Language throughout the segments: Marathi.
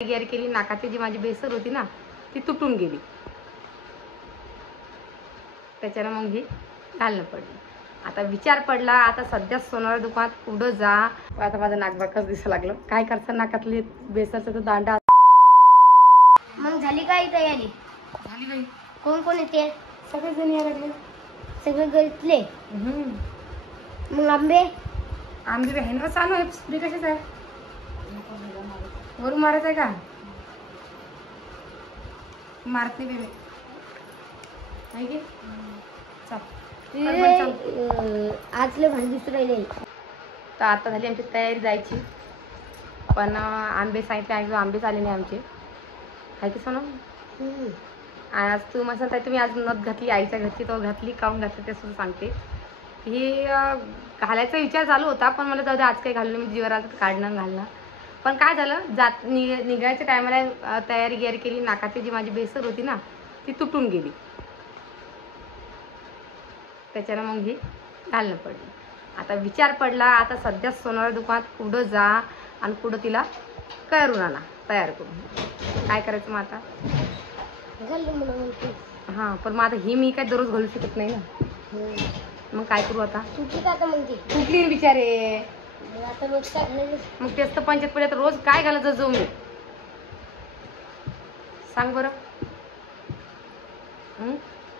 गिअर केली, नाकातली जी माझी बेसर होती ना ती तुटून गेली. त्याच्यानं मग ही घालणं पडली. आता विचार पडला, आता सध्या सोनार दुकानात पुढं जा. आता माझं नाकबाकच दिसू लागलं. काय करतं, नाकातली बेसरचा तो दांडा. मग झाली काय तयारी? झाली बाई. कोण कोण येते? सगळे जण यायला लागले. सगळे गळतले. मग आंबे आंबे आहे ना, चालू आहे. स्प्रे कशाच आहे? वरून मारायचं आहे का? मारत नाही बेबे. नाही की आजले भांडी दिसू राहिले. तर आता झाली आमची तयारी जायची, पण आंबे सांगितले, आंबेच आले नाही आमचे. आहे की सोना? आज तू मसाला ताई तुम्ही आज नथ घातली आईच्या घरची, तो घातली काऊन घातली ते सुद्धा सांगते. ही घालायचा विचार चालू होता, पण मला जाऊ दे, आज काही घालून मी जीवर आलं तर काढणं घालणं. पण काय झालं, निघायच्या टायमाला तयारी गिअर केली, नाकातली जी माझी बेसर होती ना ती तुटून गेली. त्याच्यानं मग ही घालणं पडली. आता विचार पडला, आता सध्या सोनार दुकानात पुढं जा आणि पुढं तिला करून आणा तयार करून. काय करायचं मग आता? हां, पण मग आता ही मी काय दररोज घालू शकत नाही ना. मग काय करू आता? कुठली विचारे आता रोज काय घालायचं? मग तेच तर पंचायत पडे. रोज काय घालायचं जाऊ मी? सांग बरं.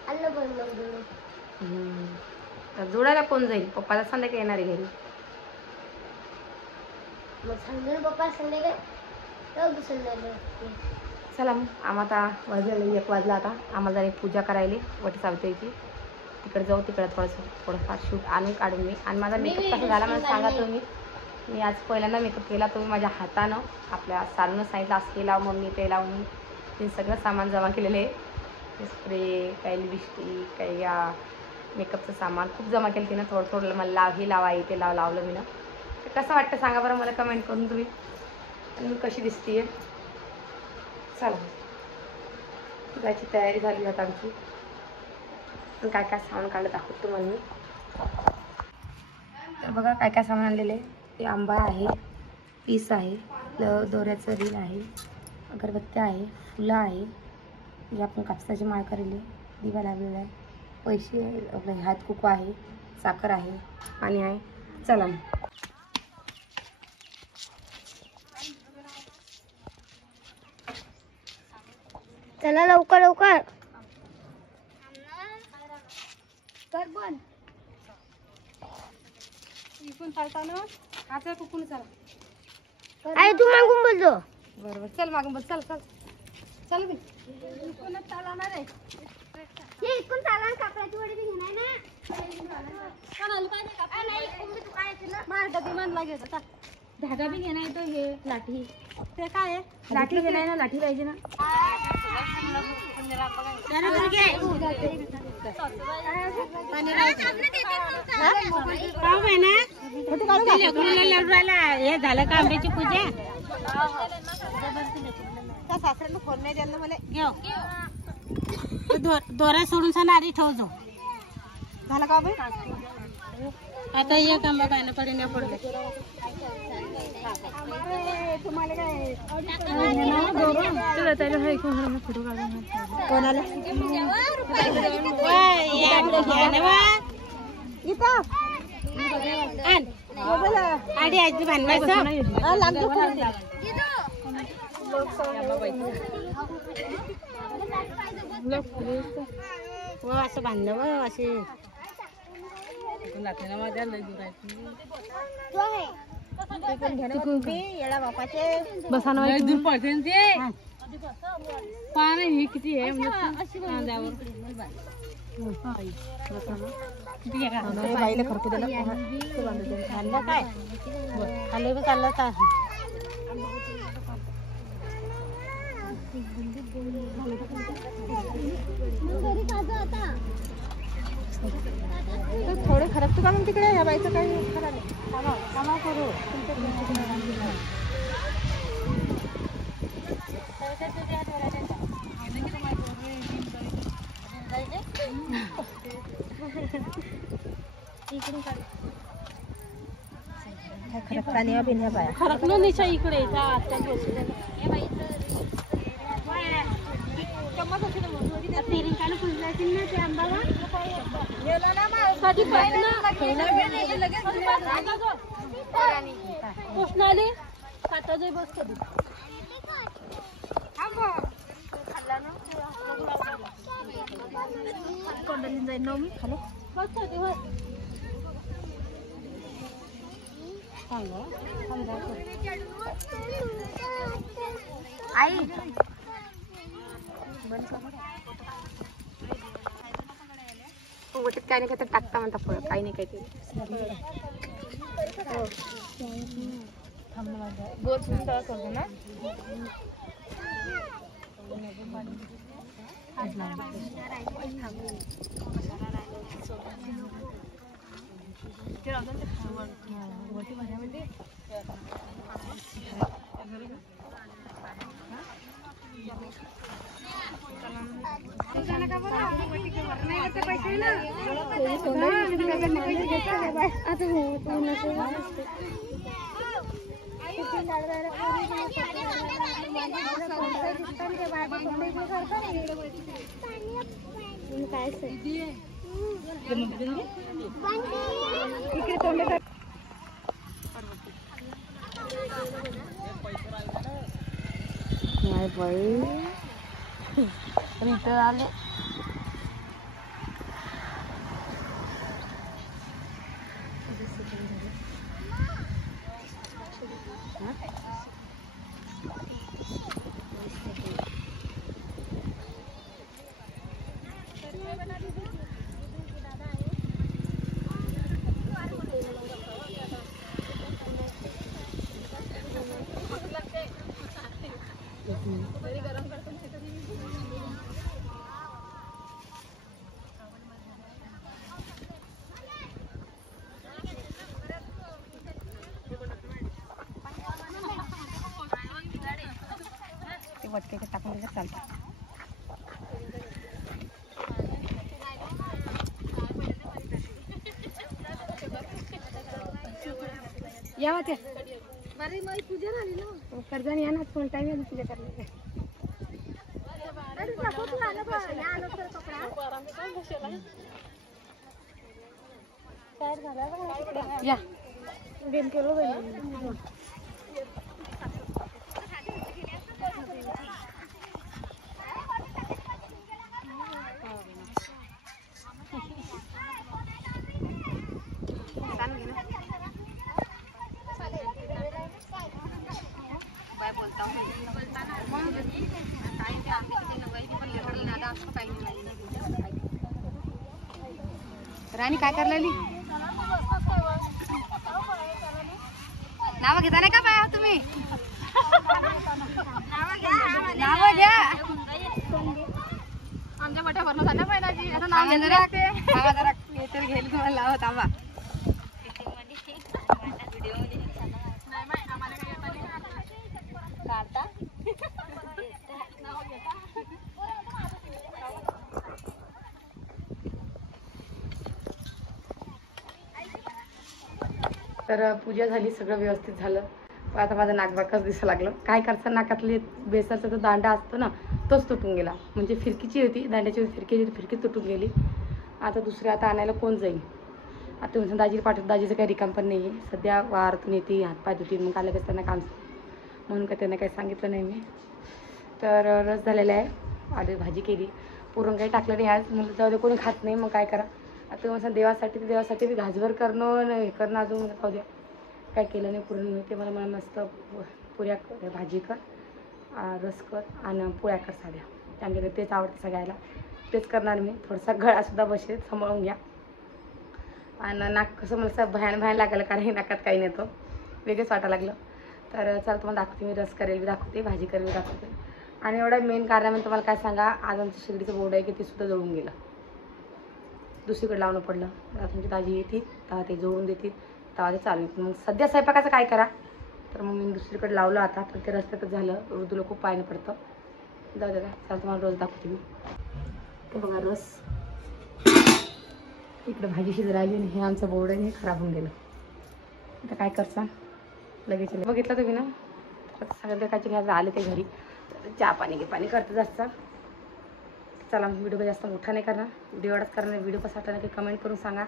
आणलं पण मग जोडायला कोण जाईल? पप्पाला संध्याकाळी येणार आहे घरी. मग सांगेल पप्पा संध्याकाळी. चला मग, आम्हाला आता वाजलेलं 1 वाजला. आता आम्हाला जरा पूजा करायली वटी सावित्रीची. तिकडे जाऊ, तिकडे थोडंफार शूट आणून काढून मी. आणि माझा मेकअप कसा झाला मला सांगा तुम्ही. मी आज पहिल्यांदा मेकअप केला. तुम्ही माझ्या हातानं आपल्या सालूनं सांगितलं असं लाव मम्मी, ते लावून ते सगळं सामान जमा केलेलं आहे. स्प्रे, काही लिपस्टिक, काही या मेकअपचं सामान खूप जमा केलं तिनं. थोडं मला हे लावा, ते लावलं मी ना. तर कसं वाटतं सांगा बरं मला कमेंट करून तुम्ही. आणि मी कशी दिसते. चला जायची तयारी झाली आता आमची. पण काय काय सामान काढलं दाखवतो तुम्हाला मी. तर बघा काय काय सामान आणलेलं आहे. ते आंबा आहे, पीस आहे, दोऱ्याचं रील आहे, अगरबत्त्या आहे, फुलं आहे, ही आपण कापसाची माळ करेली, दिवा लावलेला आहे, पैसे आपलं हात कुकू आहे, साखर आहे, पाणी आहे. चला चला लवकर लवकर कर पण. इकडून चालता ना, हात कुकून चला. आई तू मागून बोलतो. बरोबर, चल मागून बोल. चल चल चल मी इकडूनच चालणार आहे. हे इकडून चालणार. कापडाची वडी बी घेणार ना. मार्ग विमान लागेल. आता धागा बी घेणार आहे. तो हे लाठी, ते काय आहे? लाठी घेणार ना, लाठी पाहिजे ना. हे झालं का आंब्याची पूजा? सासऱ्यानं फोन नाही द्यायला मला. घेऊ दोरा सोडून सणारी ठेवतो. झालं का बाई? आता एक आंबा पाहिलं पडे नाही पडले. तुम्हाला काय फोटो काढून कोणाला आधी आजी बांधवायचं असं बांधलं असे बसाना दूर पडते ते. पान हे किती आहे बाईला खरकू दिला काय खाली बी चाललं का? थोडे खराब का मग तिकडे ह्या बाईचं काही खराब आहे. करू खरकलो निशा इकडे त्याला पुजला की ना ते आंबावा आई काय नाही काय तर टाकता म्हणता फळ काही नाही काही गोल सुंदर करतो ना आले वटके टाकून दिलं चालतं यावा त्या बरे मग पूजा झाली ना कर्जाने या ना फुल टाइम आहे पूजा करण्याचा या गेम केलो राणी काय करलेली नाव घेता नाही का बाया तुम्ही नाव घ्या आमच्या मोठ्या भरणं झालं पाहिजे आता नाव घेणार जरा तरी घेईल तुम्हाला लावत आम्हा तर पूजा झाली सगळं व्यवस्थित झालं पण आता माझं नाकबाकच दिसायला लागलं काय करता नाकातले बेसरचा जो दांडा असतो ना तोच तुटून गेला म्हणजे फिरकीची होती दांड्याची फिरकी तुटून गेली आता दुसरी आता आणायला कोण जाईल आता म्हणजे दाजीला पाठवत दाजीचं काही रिकाम पण नाही आहे सध्या वारातून येते हातपाय धुती मग आलं त्यांना काम म्हणून काय त्यांना काही सांगितलं नाही मी तर रस झालेला आहे आधी भाजी केली पुरण काही टाकलं नाही आज म्हणजे जाऊ दे कोणी खात नाही मग काय करा आता मग देवासाठी बी घासभर करणं हे करणं अजून खाऊ द्या काय केलं नाही पुरण ते मला मस्त पुऱ्या भाजी कर रस कर आणि पोळ्या कर साध्या त्यांच्याकडे तेच आवडते सगळ्याला तेच करणार मी थोडासा गळासुद्धा बसेल सांभाळून घ्या आणि नाक कसं मला भयान लागायला कारण हे नाकात काही नव्हतं वेगळंच वाटायला लागलं तर चला तुम्हाला दाखवते मी रस करेल बी दाखवते भाजी करेल बी दाखवते आणि एवढं मेन कारण म्हणजे तुम्हाला काय सांगा आज आमचं शेगडीचं बोर्ड आहे की ते सुद्धा जळून गेलं दुसरीकडे लावणं पडलं तर तुमची दाजी येतील तेव्हा ते जोडून देतील तेव्हा ते चालू मग सध्या स्वयंपाकाचं काय करा तर मग मी दुसरीकडे लावलं आता तर ते रस्त्यातच झालं ऋतूला खूप पाहायला पडतं जाऊ द्या चला तुम्हाला रोज दाखवते मी ते बघा रस इकडे भाजी शिजत राहिली आणि हे आमचं बोर्ड आहे हे खराब होऊन गेलं आता काय करसा लगेच बघितलं तुम्ही ना सगळं कायचे घ्यायचं आले ते घरी चहा पाणी करतं जास्त चला व्हिडिओ जास्त मोठा नाही करणार, व्हिडिओ एवढाच करणार. व्हिडिओ कसा वाटला नक्की कमेंट करून सांगा.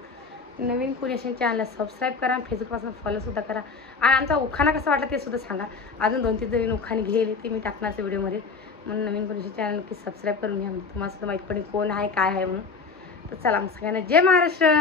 नवीन कोणी असेल चॅनलला सबस्क्राईब करा, फेसबुकपासून फॉलोसुद्धा करा. आणि आमचा उखाणा कसा वाटला ते सुद्धा सांगा. अजून 2-3 जणी उखाणे घेले ते मी टाकणार त्या व्हिडिओमध्ये. म्हणून नवीन कोणी असेल चॅनल नक्की सबस्क्राईब करून घ्या, म्हणजे तुम्हाला सुद्धा माहीत पडेल कोण आहे काय आहे म्हणून. तर चला मग सगळ्यांना जय महाराष्ट्र.